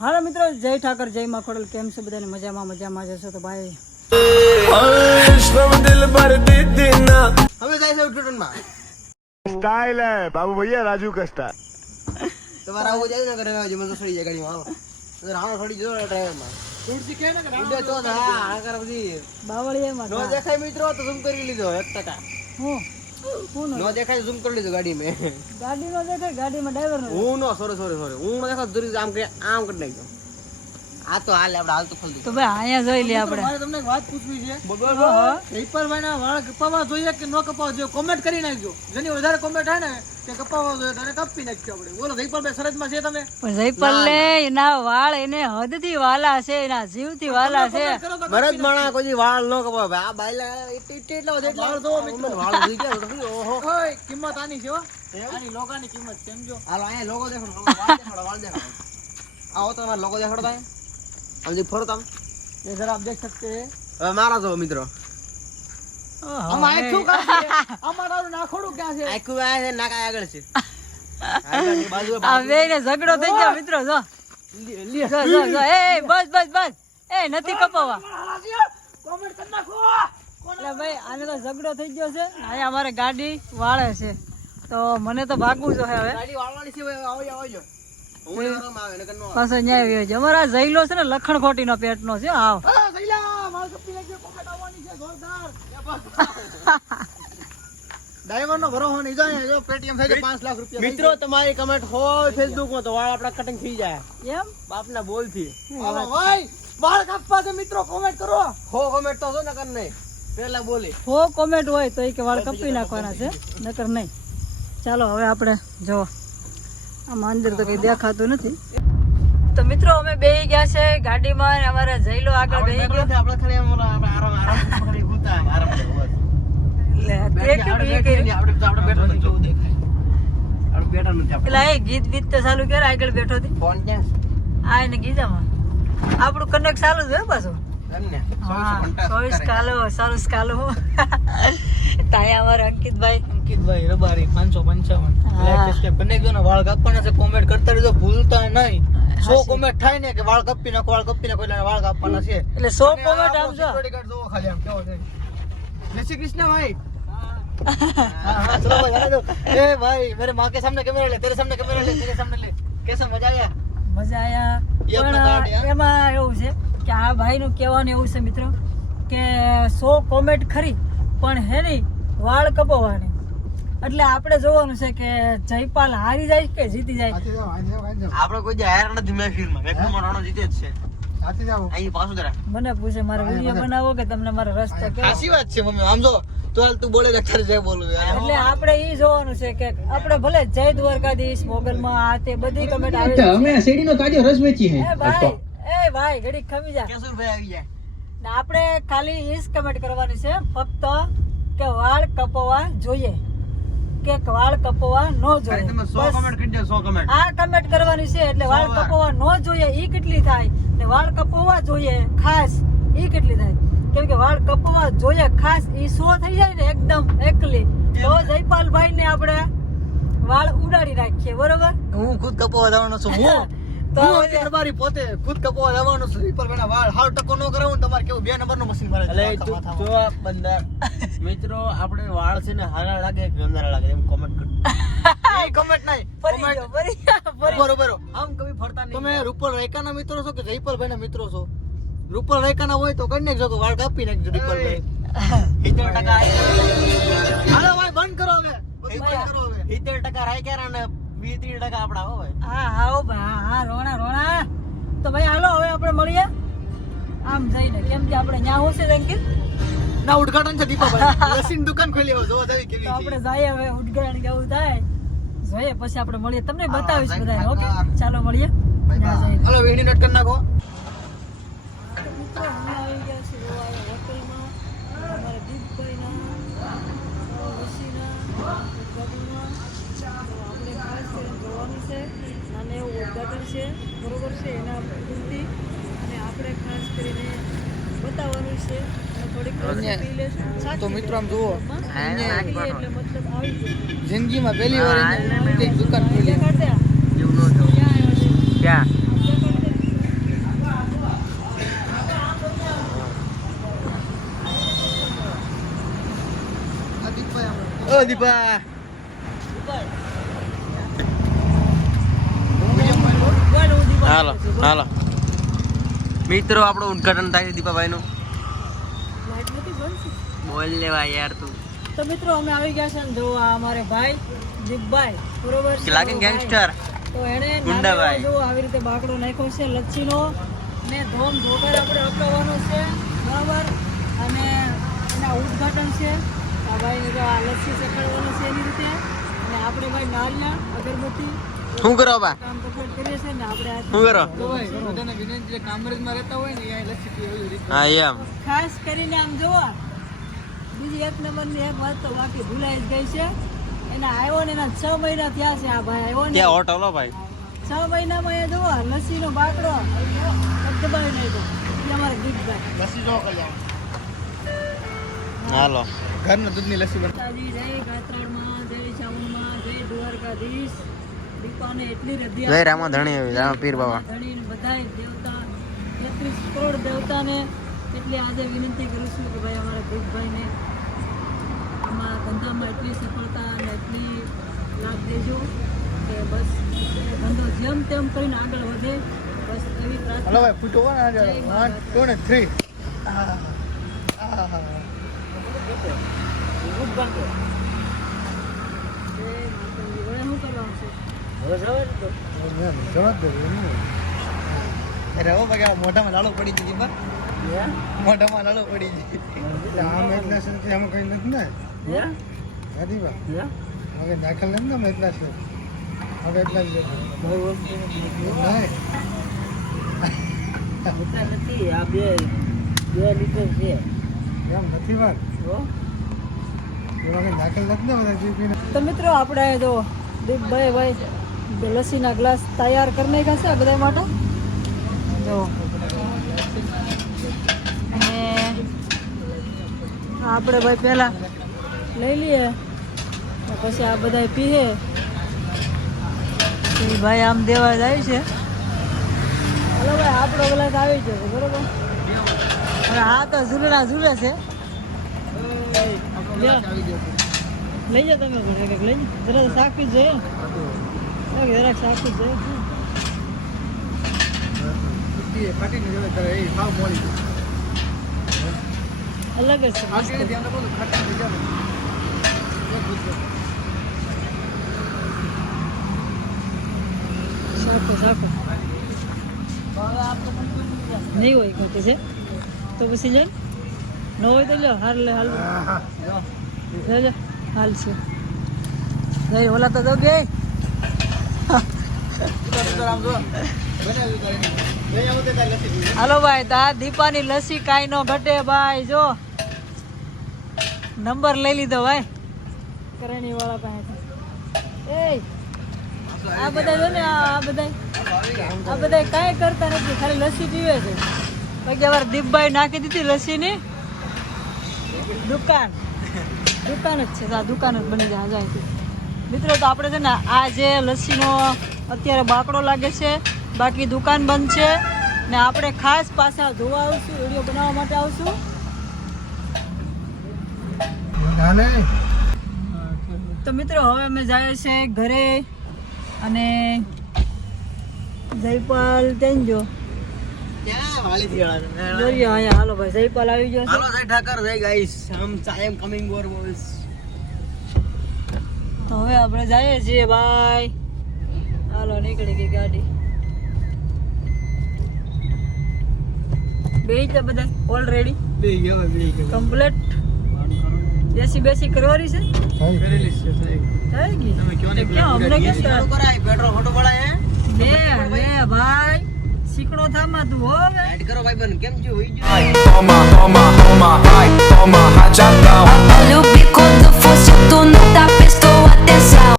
હાલો મિત્રો જય ઠાકર જય માખોડલ કેમ છો બધાને? મજામાં મજામાં જશો તો ભાઈ. સ્ટાઇલ હે બાબુ ભૈયા રાજુ કસ્તા તમારા આવું જાય ને ઘરે આવજો મને સડી જાય ગાડીમાં આવો રાવણ સડી જો ડ્રાઈવરમાં. તુલસી કે ને ઉડે તો હા આ કર બધી બાવળીયામાં નો દેખાય મિત્રો તો ઝૂમ કરી લીધો એક ટકા. હું? નો નો દેખાય ઝૂમ કરી લીધો ગાડી મેં ગાડી નો દેખાય ગાડીમાં ડ્રાઈવર નો હું નો સોરી સોરી સોરી હું નો દેખાય દૂર આમ કરી આમ કરી નાખ્યો આ તો હાલ આપણે હાલ તો ખોલી તો ભાઈ અહીંયા જોઈ લે આપણે. મારે તમને એક વાત પૂછવી છે. હા. ના વાળ કપાવા જોઈએ કે ન કપાવવા જોઈએ? કોમેન્ટ કરી નાખજો. જેની વધારે કોમેન્ટ થાય ને કે કપાવવા જોઈએ તો એને કાપી નાખજો આપણે બોલો જયપાલભાઈ સરજમાં છે તમે પણ જયપાલ ને એના વાળ એને હદ થી વાલા છે એના જીવ થી વાલા છે કરો તો મરદ માણા કોઈ દી વાળ નો કપાવે ભાઈ આ બાયલા એટલે એટલા બધા એટલા વાળ જોવો મિત્રો વાળ જોઈ ગયા તો શું, ઓહો ઓય, કિંમત આની છે હો આની લોગાની કિંમત સમજો હાલો અહીંયા લોગો દેખાડો વાળ દેખાડો વાળ દેખાડો આવો તો તમારા લોગો દેખાડો તમે આમ ફરો તમે ये जरा आप देख सकते हैं હવે મારા જો મિત્રો આમાં આખું છે. આમાં નાખોડું ક્યાં છે? આખું આ છે નાકા આગળ છે. આગળની બાજુએ આ બે ને ઝઘડો થઈ ગયો મિત્રો જો. જો જો જો. એ એ, બસ બસ બસ. એ નથી કપાવા કોમેન્ટ કરી નાખો. એટલે ભાઈ આને તો ઝઘડો થઈ ગયો છે અહીંયા અમારે ગાડી વાળે છે. તો મને તો ભાગવું જો હવે. ગાડી વાળવાની છે હવે આવજો ન્યાય અમારા જઈલો છે ને લખણ ખોટી નો પેટ નો છે આવ. ડ્રાઈવર નો ભરોસો નહીં જાય જો પેટીએમ થાય છે પાંચ લાખ રૂપિયા મિત્રો તમારી કમેન્ટ હોય ફેસબુકમાં તો વાળ આપડા કટિંગ થઈ જાય. એમ? બાપના બોલથી વાળ કાપવા છે મિત્રો કોમેન્ટ કરો. હો કોમેન્ટ તો છો નકર નહીં. પેલા બોલી. હો કોમેન્ટ હોય તો એ કે વાળ કપી નાખવાના છે નકર નહીં. ચાલો હવે આપણે જો આમાં અંદર તો કઈ દેખાતું નથી. તો મિત્રો અમે બે ગયા છે ગાડીમાં અમારે જઈલો આગળ બેહી ગયો. આપણે ખાલી આરામ આરામ ખાલી ઉતા આરામ કરે આપણે તો આપણે બેઠા નથી જોવું દેખાય. આપણે બેઠા નથી આપણે. એટલે ગીત બીત તો ચાલુ કરે આગળ બેઠો હતી. ફોન ક્યાં આ એને ગીજામાં આપણું કનેક્ટ ચાલુ જ હોય પાછું. ચોવીસ કાલો સારું કાલો તાયા અમારા અંકિતભાઈ. અંકિતભાઈ રબારી પાંચસો પંચાવન. બનાવી દો ને વાળ કાપવાના છે કોમેન્ટ કરતા રહેજો ભૂલતા નહીં. સો કોમેન્ટ થાય ને કે વાળ કપી નાખો વાળ કપી નાખો એટલે વાળ કાપવાના છે. એટલે સો કોમેન્ટ આમ જય શ્રી કૃષ્ણ ભાઈ. સામને કેમેરા લે તેરે મજા આયા? મજા આયા. એમાં એવું છે કે આ ભાઈ નું કહેવાનું એવું છે મિત્રો કે સો કોમેન્ટ ખરી પણ હેની વાળ કપવાની એટલે આપણે જોવાનું છે કે જયપાલ હારી જાય કે જીતી જાય? આપણે કોઈ હાર નથી મહેફિલમાં મહેફિલમાં રણો જીતે જ છે. અહીં પાછું જરા. મને પૂછે મારે વીડિયો બનાવો કે તમને મારો રસ્તો કેવો? સાચી વાત છે મમ્મી. આમ જો તો હાલ તું બોલે તારે જય બોલું યાર એટલે આપણે ઈ જોવાનું છે કે આપણે ભલે જય દ્વારકાધીશ મોગલમાં આ તે બધી કમેન્ટ આવે છે અમે શેરડીનો તાજો રસ વેચી એ ભાઈ એ ભાઈ ઘડી ખમી જા. કેશુર ભાઈ આવી જાય ને આપણે ખાલી ઈસ કમેન્ટ કરવાની છે ફક્ત કે વાળ કપવા જોઈએ. કે વાળ કપાવવા ન જોઈએ. આ કમેન્ટ કરવાની છે એટલે વાળ કપવા ન જોઈએ ઈ કેટલી થાય? ને વાળ કપવા જોઈએ ખાસ ઈ કેટલી થાય? કેમ કે વાળ કપવા જોઈએ ખાસ ઈ સો થઈ જાય ને એકદમ એકલી. તો જયપાલભાઈ ને આપણે વાળ ઉડાડી નાખીએ બરોબર? હું ખુદ કપવા જવાનો છું હું. તો હું હવે- અંકિત પોતે ખુદ કપાવા જવાનો છું ઈ વાળ હાવ ટકો ન કરાવું ને તમારે કેવું બે નંબરનું મશીન મારે એટલે જો આ બંદા મિત્રો આપણે વાળ છે ને હારા લાગે કે ગંદારા લાગે એમ કોમેન્ટ કર. એ કમેન્ટ નહીં ફરી ફરી જાઓ, ફરી ઊભો રહો, ઊભો રહો. આમ કભી ફરતા નહીં. તમે રૂપલ રેખાના મિત્રો છો કે જયપાલભાઈ ના મિત્રો છો? રૂપલ રેખાના હોય તો કરી નાખજો તો વાળ કાપી નાખજો રૂપલભાઈ સિત્તેર ટકા હાલો ભાઈ બંધ કરો હવે. બધું બંધ કરો હવે. સિત્તેર ટકા રાખ્યા ને વીસ ત્રીસ ટકા આપડા હોય. હા હા હા હા રોણા રોણા તો ભાઈ હાલો હવે આપણે મળીએ? આમ જઈને. કેમ કે આપણે ન્યા હોશે અંકિત. ના ઉદઘાટન છે દીપાભાઈ લસીન દુકાન ખોલી આવો જોવા જાવી કેવી છે. આપણે જઈએ હવે ઉદઘાટન કેવું થાય. જોઈએ પછી આપણે મળીએ. તમને બતાવીશ બધા ઓકે? ચાલો મળીએ. હલો વીણી નટ કરી નાખો. તો મિત્રો અમે આવી ગયા છીએ જો આ હોટલમાં. અમારા દીપભાઈના અ, વસીના ઉદઘાટનમાં તો આપણે ખાસ કરીને જોવાનું છે. નાનું એવું ઉદઘાટન છે. બરોબર છે? એના પૂરતી અને આપણે ખાસ કરીને બતાવવાનું છે. તો મિત્રો આમ જુઓ જિંદગીમાં પહેલી વાર કંઈક દુકાન ખોલી. ક્યાં ઓ દીપા. હાલો હાલો. મિત્રો આપણું ઉદઘાટન થાય છે દીપાભાઈ નું લાઈટ નથી બંધ? છે? બોલ લેવા યાર તું. તો મિત્રો અમે આવી ગયા છે ને જો આ અમારે ભાઈ દીપભાઈ બરોબર છે? લાગે ગેંગસ્ટર તો એણે ગુંડાભાઈ. જો આવી રીતે બાકડો નાખ્યો છે લચ્છીનો. ને ધોમ ધોકર આપણે અપનાવવાનો છે બરાબર? અને એના ઉદ્ઘાટન છે. આ ભાઈ આ લચ્છી ચખાડવાનું છે એની રીતે. અને આપણે ભાઈ નાળિયા અગરબત્તી શું કરો બા? ને શું કરો? ને લસ્સી હા એમ. ખાસ કરીને આમ જોવા બીજી એક નંબરની એક વાત તો બાકી ભૂલાઈ જ ગઈ છે. એના આવ્યો ને એના છ મહિના થયા છે આ ભાઈ આવ્યો ને. ત્યાં હોટલો ભાઈ? છ મહિનામાં એ જોવો લસ્સીનો બાકડો દબાવી નાખ્યો એ અમારા ગીતભાઈ લસ્સી જો કલ્યાણ. હાલો. ઘરના દૂધની લસ્સી બને માતાજી જય ગાત્રાળમાં જય ચામુંડમાં જય દ્વારકાધીશ. દીપાને એટલી જય રામા ધણી રામ પીર બધાય દેવતા કરોડ દેવતાને એટલે આજે વિનંતી કરું છું કે ભાઈ અમારા ભીખભાઈને આમાં ધંધામાં એટલી સફળતા અને એટલી લાભ દેજો કે બસ ધંધો જેમ તેમ કરીને આગળ વધે. બસ એવી હલો પ્રાર્થના ભાઈ ફૂટો કોણ માતાજી. હવે શું કરવાનું ભાઈ આ મોઢામાં લાડો પડી ગઈ દીપા મોઢામાં લાડો પડી ગઈ આમ એટલા છે આમાં કઈ નથી ને? નથી બા હવે દાખલ નથી ને આમાં એટલા છે હવે એટલા જ લેતા. છે. એમ નથી વાત? દાખલ નથી ને બધા તો મિત્રો આપણે જો દીપભાઈ ભાઈ લસ્સીના ગ્લાસ તૈયાર કરી નાખ્યા છે આ બધા માટે. જો. અને આપણે ભાઈ પહેલા લઈ લઈએ. પછી આ બધા પીએ. ભાઈ આમ દેવા જાય છે. હલો ભાઈ, આપણો ગ્લાસ આવી ગયો બરોબર? હવે આ તો ઝૂલડા ઝૂલે છે. લઈ જાઓ તમે લઈ જાઓ. જરા પીસ જોઈએ ઓકે, જરાક શાક પીસ જોઈએ બુદ્ધિ ફાટીને જોડે કરે એ ભાવ મોડી ગઈ. અલગ જ છે આ મસ્ત. કેવી ધ્યાન રાખો તો ખર્ચા થઈ જાય ને. એક બુદ્ધિ. શાકો શાકો નહીં હોય કોઈ તો છે તો પછી લે ન હોય તો લ્યો હાલ ભાઈ તા દીપાની લસ્સી કાંઈ નો ઘટે ભાઈ જો. નંબર લઈ લીધો ભાઈ. કરણી વાળા પાસે. એ આ બધા જો ને આ આ બધા આ બધા કાંઈ કરતા નથી ખાલી લસ્સી પીવે છે. પછી વાર દીપભાઈ નાખી દીધી લસ્સીની. દુકાન. દુકાન જ છે દુકાન જ બની જાય જાય. મિત્રો તો આપણે છે ને આ જે લસ્સીનો અત્યારે બાકડો લાગે છે બાકી દુકાન બંધ છે. ને આપણે ખાસ પાછા ધોવા આવશું વીડિયો બનાવવા માટે આવશું. તો મિત્રો હવે અમે જાય છે ઘરે અને જયપાલ ત્યાં જો. ક્યાં વાલીથી વાળા તમે? જોઈએ અહીંયા. હાલો ભાઈ જયપાલ આવી ગયો હાલો જય ઠાકર જય ગાઈસ. આમ આઈ એમ કમિંગ ઓર બોયસ તો હવે આપણે જઈએ છીએ ભાઈ હાલો નીકળી ગઈ ગાડી. બે છે બધા ઓલરેડી બે ગયા હોય, બે ગયા. કમ્પ્લીટ બેસી બેસી કરવાની છે? કરેલી છે થઈ ગઈ. તમે કયો ને તો અમને કેમ ચાલુ કરાય? પેટ્રોલ ફોટો પડાય હે? લે લે ભાઈ. શીકણો થામાં તું હો હવે. એડ કરો ભાઈ બન કેમ જો હોઈ ગયો. ઓમા ઓમા toma, ai, toma, rajadão. લો o bico ફોસ તો tu não atenção.